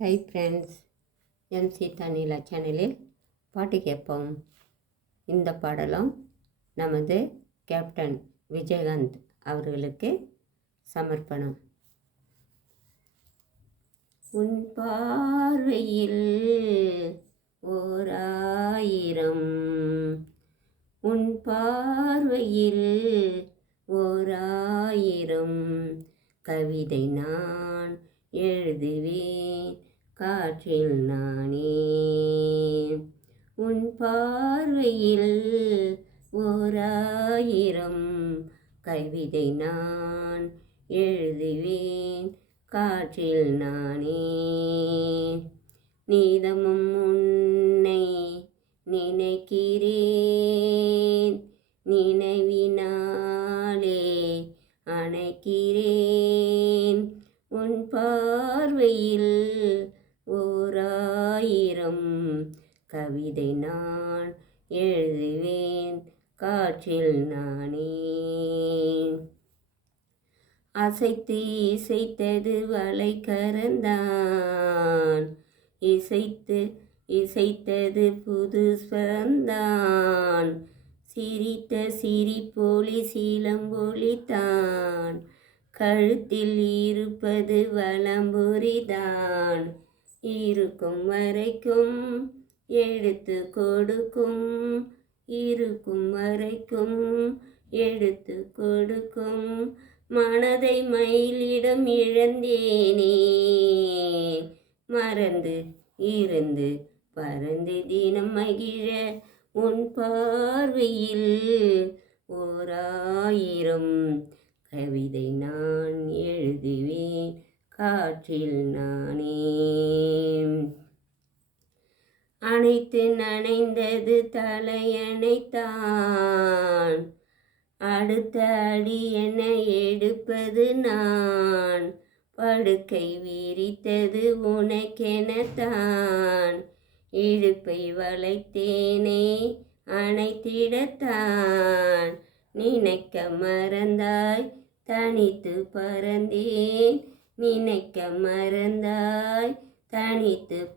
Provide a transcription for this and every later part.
High friends எம் சீதா நீலா சேனலில் பாட்டு கேட்போம். இந்த பாடலும் நமது கேப்டன் விஜயகாந்த் அவர்களுக்கு சமர்ப்பணம். உன் பார்வையில் ஓர் ஆயிரம் உன் பார்வையில் ஓர் ஆயிரம் கவிதை நான் எழுதுவேன். காற்றில் நானே உன் பார்வையில் ஓராயிரம் கவிதை நான் எழுதுவேன். காற்றில் நானே நீதமும் உன்னை நினைக்கிறேன். நினைவினாலே அணைக்கிறேன். உன் பார்வையில் ஓராயிரம் கவிதை நான் எழுதுவேன் காற்றில் நானே அசைத்து இசைத்தது வலை கரந்தான் இசைத்து இசைத்தது புது ஸ்வரந்தான் சிரித்த சிரிப்பொலி சீலம்பொலித்தான் கழுத்தில் இருப்பது வளம்புரிதான் இருக்கும் வரைக்கும் எடுத்து கொடுக்கும். இருக்கும் வரைக்கும் எடுத்து கொடுக்கும். மனதை மயிலிடம் இழந்தேனே. மறந்து இருந்து பறந்து தினம் மகிழ உன் பார்வையில் ஓராயிரம் கவிதை நான் எழுதுவேன் காற்றில் நானே. அனைத்து நனைந்தது தலையணைத்தான். அடுத்த அடி என எடுப்பது நான். படுக்கை விரித்தது உனக்கெனத்தான். இழுப்பை வளைத்தேனே அணைத்திடத்தான். நினைக்க மறந்தாய் தனித்து பறந்தேன். நினைக்க மறந்தாய். தனித்து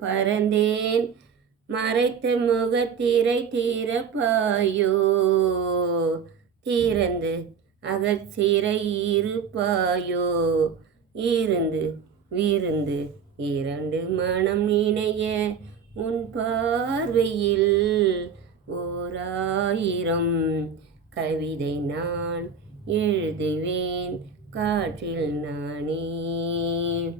பறந்தேன். மறைத்த முகத்திரை தீரப்பாயோ? திறந்து அகச்சிறை இருப்பாயோ? இருந்து விருந்து இரண்டு மனம் இணைய உன் பார்வையில் ஓராயிரம். கவிதை நான் எழுதுவேன். காற்றில் நானே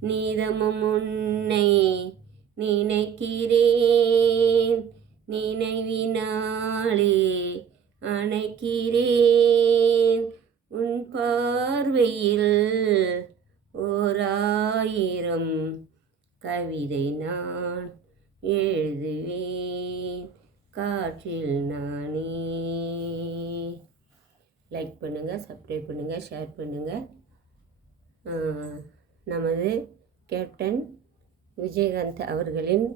நீதமும் உன்னை நினைக்கிறேன். நினைவினாலே அணைக்கிறேன். உன் பார்வையில் ஓராயிரம் கவிதை நான் எழுதுவேன். காற்றில் நானே லைக் பண்ணுங்கள் சப்ஸ்கிரைப் பண்ணுங்கள் ஷேர் பண்ணுங்கள் நமது கேப்டன் விஜயகாந்த் அவர்களின்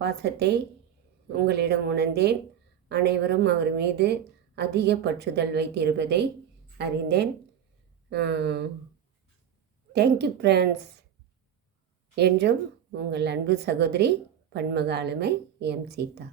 பாசத்தை உங்களிடம் உணர்ந்தேன். அனைவரும் அவர் மீது அதிக பற்றுதல் வைத்திருப்பதை அறிந்தேன். தேங்க்யூ ஃப்ரெண்ட்ஸ் என்றும் உங்கள் அன்பு சகோதரி பன்மகாலுமை எம் சீதா.